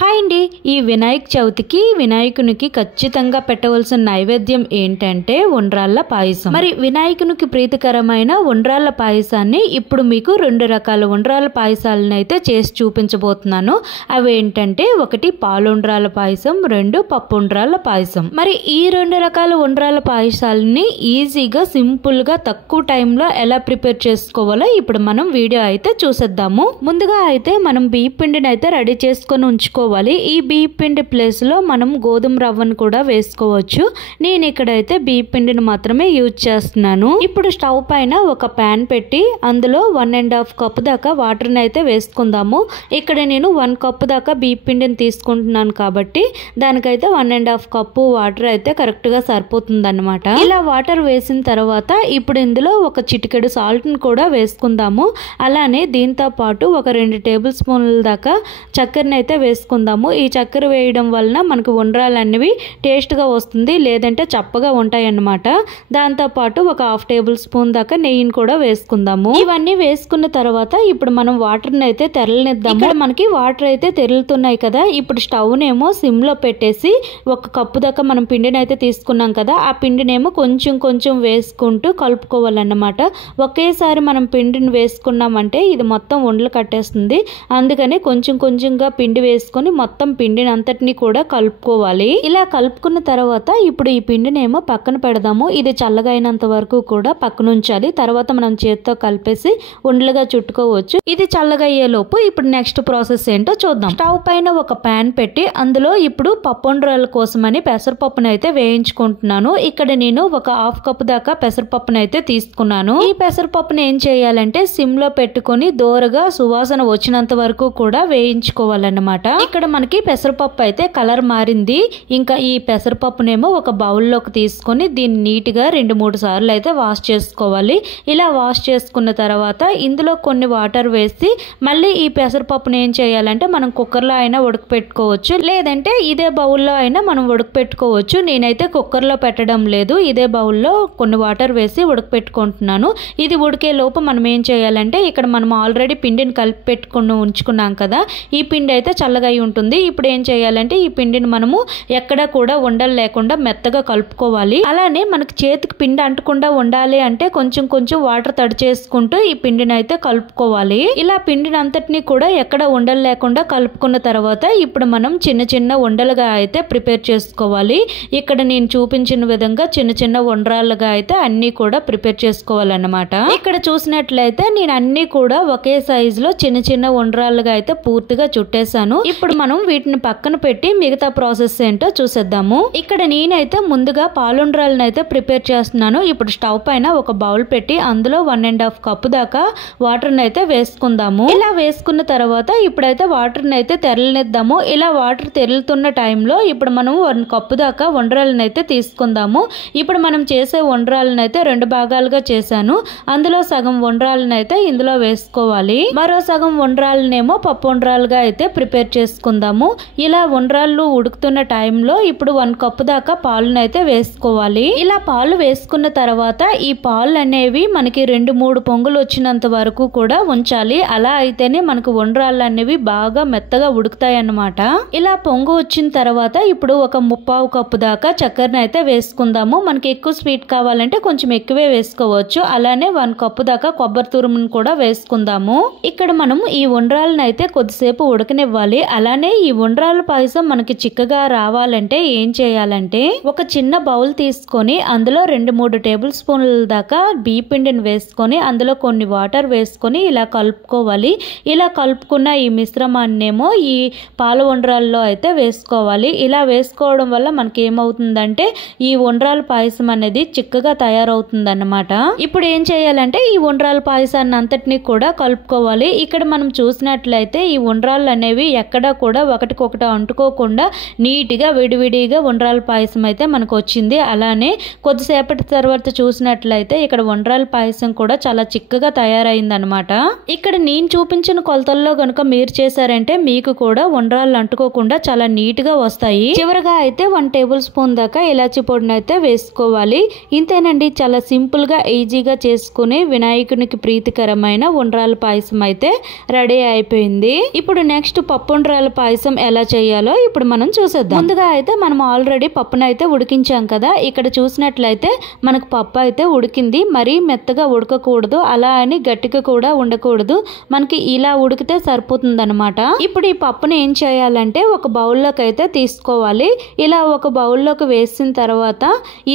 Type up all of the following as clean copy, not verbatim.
Hi అండి, ఈ వినాయక చవితికి వినాయకునికి ఖచ్చితంగా పెట్టవలసిన నైవేద్యం ఏంటంటే ఉండ్రాళ్ళ పాయసం. మరి వినాయకునికి ప్రీతికరమైన ఉండ్రాళ్ళ పాయసాన్ని ఇప్పుడు మీకు 2 రకాల ఉండ్రాళ్ళ పాయసాలను అయితే చేసి చూపించబోతున్నాను. అవి ఏంటంటే, 1 పాలుండ్రాళ్ళ పాయసం, 2 పప్పు ఉండ్రాళ్ళ పాయసం. మరి ఈ 2 రకాల ఉండ్రాళ్ళ పాయసాలని ఈజీగా సింపుల్ గా తక్కువ టైంలో ఎలా ప్రిపేర్ చేసుకోవాలో ఇప్పుడు మనం వీడియో అయితే చూసేద్దాము. ముందుగా అయితే మనం బియ్య పిండిని అయితే రెడీ చేసుకొని ఉంచుకోవాలి. ఈ బియ్య పిండి ప్లేస్ లో మనం గోధుమ రవ్వను కూడా వేసుకోవచ్చు. నేను ఇక్కడైతే బియ్య పిండిని మాత్రమే యూజ్ చేస్తున్నాను. ఇప్పుడు స్టవ్ పైన ఒక ప్యాన్ పెట్టి అందులో 1.5 కప్పు దాకా వాటర్ ని అయితే వేసుకుందాము. ఇక్కడ నేను 1 కప్పు దాకా బియ్య పిండిని తీసుకుంటున్నాను కాబట్టి దానికైతే 1.5 కప్పు వాటర్ అయితే కరెక్ట్ గా సరిపోతుంది అన్నమాట. ఇలా వాటర్ వేసిన తర్వాత ఇప్పుడు ఇందులో ఒక చిటికెడు సాల్ట్ ని కూడా వేసుకుందాము. అలానే దీంతో పాటు ఒక 2 టేబుల్ స్పూన్ల దాకా చక్కెరని అయితే వేసుకుందాము. ఈ చక్కెర వేయడం వలన మనకు ఉండ్రాలు అనేవి టేస్ట్ గా వస్తుంది, లేదంటే చప్పగా ఉంటాయి అన్నమాట. దాంతో పాటు ఒక 1/2 టేబుల్ స్పూన్ దాకా నెయ్యిని కూడా వేసుకుందాము. ఇవన్నీ వేసుకున్న తర్వాత ఇప్పుడు మనం వాటర్ ని అయితే తెరలనిద్దాము. ఇక్కడ మనకి వాటర్ అయితే తెరులుతున్నాయి కదా. ఇప్పుడు స్టవ్ నేమో సిమ్ లో పెట్టేసి 1 కప్పు దాకా మనం పిండిని అయితే తీసుకున్నాం కదా, ఆ పిండినేమో కొంచెం కొంచెం వేసుకుంటూ కలుపుకోవాలన్నమాట. ఒకేసారి మనం పిండిని వేసుకున్నామంటే ఇది మొత్తం ఉండలు కట్టేస్తుంది. అందుకని కొంచెం కొంచెంగా పిండి వేసుకొని మొత్తం పిండిని అంతటిని కూడా కలుపుకోవాలి. ఇలా కలుపుకున్న తర్వాత ఇప్పుడు ఈ పిండినేమో పక్కన పెడదాము. ఇది చల్లగా అయినంత వరకు కూడా పక్కన ఉంచాలి. తర్వాత మనం చేత్తో కలిపేసి ఉండలుగా చుట్టుకోవచ్చు. ఇది చల్లగా అయ్యే లోపు ఇప్పుడు నెక్స్ట్ ప్రాసెస్ ఏంటో చూద్దాం. స్టవ్ పైన ఒక ప్యాన్ పెట్టి అందులో ఇప్పుడు పప్పుండ్రాల కోసమని పెసరపప్పును అయితే వేయించుకుంటున్నాను. ఇక్కడ నేను ఒక 1/2 కప్పు దాకా పెసరపప్పును అయితే తీసుకున్నాను. ఈ పెసరపప్పును ఏం చేయాలంటే సిమ్ లో పెట్టుకొని దోరగా సువాసన వచ్చినంత వరకు కూడా వేయించుకోవాలన్నమాట. ఇక్కడ మనకి పెసరపప్పు అయితే కలర్ మారింది. ఇంకా ఈ పెసరపప్పునేమో ఒక బౌల్లోకి తీసుకొని దీన్ని నీట్ గా 2-3 సార్లు అయితే వాష్ చేసుకోవాలి. ఇలా వాష్ చేసుకున్న తర్వాత ఇందులో కొన్ని వాటర్ వేసి మళ్ళీ ఈ పెసరపప్పును ఏం చేయాలంటే మనం కుక్కర్లో అయినా ఉడకపెట్టుకోవచ్చు, లేదంటే ఇదే బౌల్లో అయినా మనం ఉడకపెట్టుకోవచ్చు. నేనైతే కుక్కర్లో పెట్టడం లేదు, ఇదే బౌల్లో కొన్ని వాటర్ వేసి ఉడకపెట్టుకుంటున్నాను. ఇది ఉడికే లోపు మనం ఏం చేయాలంటే, ఇక్కడ మనం ఆల్రెడీ పిండిని కలిపి పెట్టుకుని ఉంచుకున్నాం కదా, ఈ పిండి అయితే చల్లగా అయి ఉంటుంది. ఇప్పుడు ఏం చేయాలంటే ఈ పిండిని మనము ఎక్కడ కూడా ఉండలు లేకుండా మెత్తగా కలుపుకోవాలి. అలానే మనకి చేతికి పిండి అంటకుండా ఉండాలి అంటే కొంచెం కొంచెం వాటర్ తడి చేసుకుంటూ ఈ పిండిని అయితే కలుపుకోవాలి. ఇలా పిండిని అంతటినీ కూడా ఎక్కడ ఉండలు లేకుండా కలుపుకున్న తర్వాత ఇప్పుడు మనం చిన్న చిన్న ఉండలుగా అయితే ప్రిపేర్ చేసుకోవాలి. ఇక్కడ నేను చూపించిన విధంగా చిన్న చిన్న ఉండ్రాళ్ళుగా అయితే అన్ని కూడా ప్రిపేర్ చేసుకోవాలన్నమాట. ఇక్కడ చూసినట్లయితే నేను అన్ని కూడా ఒకే సైజు లో చిన్న చిన్న ఉండ్రాళ్ళుగా అయితే పూర్తిగా చుట్టేసాను. ఇప్పుడు మనం వీటిని పక్కన పెట్టి మిగతా ప్రాసెస్ ఏంటో చూసేద్దాము. ఇక్కడ నేనైతే ముందుగా పాలుండ్రాలను అయితే ప్రిపేర్ చేస్తున్నాను. ఇప్పుడు స్టవ్ పైన ఒక బౌల్ పెట్టి అందులో 1.5 కప్పు దాకా వాటర్ అయితే వేసుకుందాము. ఇలా వేసుకున్న తర్వాత ఇప్పుడైతే వాటర్ అయితే తెరలనిద్దాము. ఇలా వాటర్ తెరులుతున్న టైంలో ఇప్పుడు మనం 1 కప్పు దాకా ఉండ్రాలను అయితే తీసుకుందాము. ఇప్పుడు మనం చేసే ఉండ్రాలను అయితే 2 భాగాలుగా చేశాను. అందులో సగం ఉండ్రాలను అయితే ఇందులో వేసుకోవాలి. మరో సగం ఉండ్రాలనేమో పప్పు ఉండ్రాలుగా అయితే ప్రిపేర్ చేసుకుందాము. ఇలా ఉండ్రాళ్ళు ఉడుకుతున్న టైంలో ఇప్పుడు 1 కప్పు దాకా పాలను అయితే వేసుకోవాలి. ఇలా పాలు వేసుకున్న తర్వాత ఈ పాలు అనేవి మనకి 2-3 పొంగులు వచ్చినంత వరకు కూడా ఉంచాలి. అలా అయితేనే మనకు ఉండ్రాళ్ళు అనేవి బాగా మెత్తగా ఉడుకుతాయి అన్నమాట. ఇలా పొంగు వచ్చిన తర్వాత ఇప్పుడు ఒక 3/4 కప్పు దాకా చక్కెరని అయితే వేసుకుందాము. మనకి ఎక్కువ స్వీట్ కావాలంటే కొంచెం ఎక్కువే వేసుకోవచ్చు. అలానే 1 కప్పు దాకా కొబ్బరి తురుమును కూడా వేసుకుందాము. ఇక్కడ మనం ఈ ఉండ్రాళ్ళని అయితే కొద్దిసేపు ఉడకనివ్వాలి. అలానే ఈ ఉండ్రాళ్ళ పాయసం మనకి చిక్కగా రావాలంటే ఏం చేయాలంటే, ఒక చిన్న బౌల్ తీసుకొని అందులో 2-3 టేబుల్ స్పూన్ల దాకా బియ్య పిండిని వేసుకొని అందులో కొన్ని వాటర్ వేసుకొని ఇలా కలుపుకోవాలి. ఇలా కలుపుకున్న ఈ మిశ్రమాన్నేమో ఈ పాలు ఉండ్రాల్లో అయితే వేసుకోవాలి. ఇలా వేసుకోవడం వల్ల మనకి ఏమవుతుందంటే ఈ ఉండ్రాల పాయసం అనేది చిక్కగా తయారవుతుంది అన్నమాట. ఇప్పుడు ఏం చేయాలంటే ఈ ఉండ్రాల పాయసాన్ని అంతటినీ కూడా కలుపుకోవాలి. ఇక్కడ మనం చూసినట్లయితే ఈ ఉండ్రాళ్ళు అనేవి ఎక్కడా కూడా ఒకటికొకటి అంటుకోకుండా నీట్ గా విడివిడిగా ఉండ్రాల పాయసం అయితే మనకు వచ్చింది. అలానే కొద్దిసేపటి తర్వాత చూసినట్లయితే ఇక్కడ ఉండ్రాల పాయసం కూడా చాలా చిక్కగా తయారైంది అనమాట. ఇక్కడ నేను చూపించిన కొలతల్లో గనుక మీరు చేశారంటే మీకు కూడా ఉండ్రాళ్ళు అంటుకోకుండా చాలా నీట్ గా వస్తాయి. చివరగా అయితే 1 టేబుల్ స్పూన్ దాకా ఇలాచి పొడిని అయితే వేసుకోవాలి. ఇంతేనండి, చాలా సింపుల్ గా ఈజీగా చేసుకునే వినాయకునికి ప్రీతికరమైన ఉండ్రాల పాయసం అయితే రెడీ అయిపోయింది. ఇప్పుడు నెక్స్ట్ పప్పు ఉండ్రాల పాయసం ఎలా చేయాలో ఇప్పుడు మనం చూసేద్దాం. ముందుగా అయితే మనం ఆల్రెడీ పప్పును అయితే ఉడికించాం కదా. ఇక్కడ చూసినట్లయితే మనకు పప్పు అయితే ఉడికింది. మరీ మెత్తగా ఉడకకూడదు, అలా అని గట్టిగా కూడా ఉండకూడదు. మనకి ఇలా ఉడికితే సరిపోతుంది అనమాట. ఇప్పుడు ఈ పప్పుని ఏం చేయాలంటే ఒక బౌల్లోకి అయితే తీసుకోవాలి. ఇలా ఒక బౌల్లోకి వేసిన తర్వాత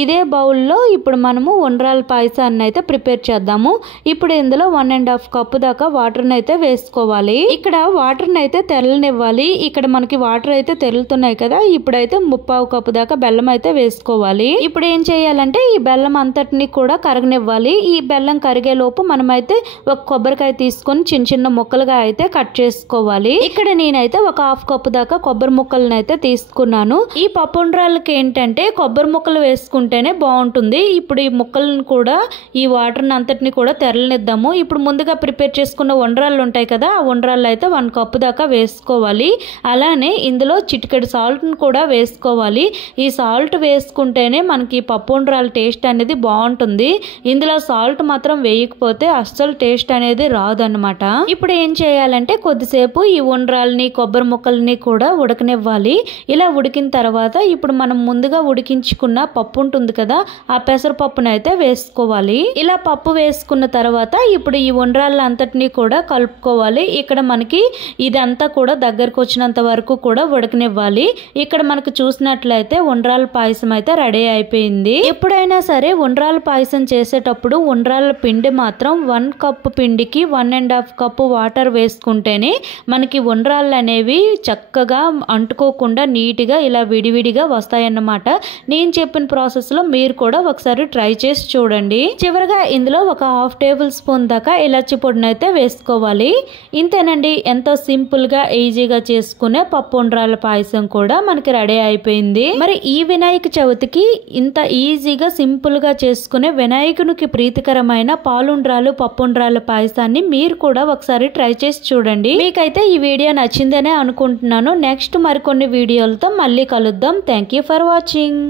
ఇదే బౌల్లో ఇప్పుడు మనము ఉండ్రాల పాయసాన్ని అయితే ప్రిపేర్ చేద్దాము. ఇప్పుడు ఇందులో 1.5 కప్పు దాకా వాటర్ని అయితే వేసుకోవాలి. ఇక్కడ వాటర్ని అయితే తెరలనివ్వాలి. ఇక్కడ మనకి వాటర్ అయితే తెరులుతున్నాయి కదా. ఇప్పుడైతే 3/4 కప్పు దాకా బెల్లం అయితే వేసుకోవాలి. ఇప్పుడు ఏం చేయాలంటే ఈ బెల్లం అంతటిని కూడా కరగనివ్వాలి. ఈ బెల్లం కరిగే లోపు మనమైతే ఒక కొబ్బరికాయ తీసుకొని చిన్న చిన్న ముక్కలుగా అయితే కట్ చేసుకోవాలి. ఇక్కడ నేనైతే ఒక 1/2 కప్పు దాకా కొబ్బరి ముక్కలను అయితే తీసుకున్నాను. ఈ పప్పు ఉండ్రాలకి ఏంటంటే కొబ్బరి ముక్కలు వేసుకుంటేనే బాగుంటుంది. ఇప్పుడు ఈ ముక్కలను కూడా ఈ వాటర్ అంతటిని కూడా తెరలనిద్దాము. ఇప్పుడు ముందుగా ప్రిపేర్ చేసుకున్న ఉండ్రాళ్ళు ఉంటాయి కదా, ఆ ఉండ్రాళ్ళు అయితే 1 కప్పు దాకా వేసుకోవాలి. అలానే ఇందులో చిటికెడు సాల్ట్ని కూడా వేసుకోవాలి. ఈ సాల్ట్ వేసుకుంటేనే మనకి పప్పు ఉండ్రాల టేస్ట్ అనేది బాగుంటుంది. ఇందులో సాల్ట్ మాత్రం వేయకపోతే అస్సలు టేస్ట్ అనేది రాదన్నమాట. ఇప్పుడు ఏం చేయాలంటే కొద్దిసేపు ఈ ఉండ్రాలని కొబ్బరి ముక్కల్ని కూడా ఉడకనివ్వాలి. ఇలా ఉడికిన తర్వాత ఇప్పుడు మనం ముందుగా ఉడికించుకున్న పప్పు ఉంటుంది కదా, ఆ పెసరపప్పును అయితే వేసుకోవాలి. ఇలా పప్పు వేసుకున్న తర్వాత ఇప్పుడు ఈ ఉండ్రాళ్ళ అంతటినీ కూడా కలుపుకోవాలి. ఇక్కడ మనకి ఇదంతా కూడా దగ్గరకు వచ్చినంత వరకు కూడా ఉడకనివ్వాలి. ఇక్కడ మనకు చూసినట్లయితే ఉండ్రాల పాయసం అయితే రెడీ అయిపోయింది. ఎప్పుడైనా సరే ఉండ్రాల పాయసం చేసేటప్పుడు ఉండ్రాల పిండి మాత్రం 1 కప్పు పిండికి 1.5 కప్పు వాటర్ వేసుకుంటేనే మనకి ఉండ్రాళ్ళు అనేవి చక్కగా అంటుకోకుండా నీట్గా ఇలా విడివిడిగా వస్తాయన్నమాట. నేను చెప్పిన ప్రాసెస్ లో మీరు కూడా ఒకసారి ట్రై చేసి చూడండి. చివరిగా ఇందులో ఒక 1/2 టేబుల్ స్పూన్ దాకా ఇలాచి పొడిని అయితే వేసుకోవాలి. ఇంతేనండి, ఎంతో సింపుల్ గా ఈజీగా చేసుకునే పప్పు ఉండ్రాల పాయసం కూడా మనకి రెడీ అయిపోయింది. మరి ఈ వినాయక చవితికి ఇంత ఈజీగా సింపుల్ గా చేసుకునే వినాయకునికి ప్రీతికరమైన పాలుండ్రాలు పప్పుండ్రాల పాయసాన్ని మీరు కూడా ఒకసారి ట్రై చేసి చూడండి. మీకైతే ఈ వీడియో నచ్చిందనే అనుకుంటున్నాను. నెక్స్ట్ మరికొన్ని వీడియోలతో మళ్ళీ కలుద్దాం. Thank you for watching.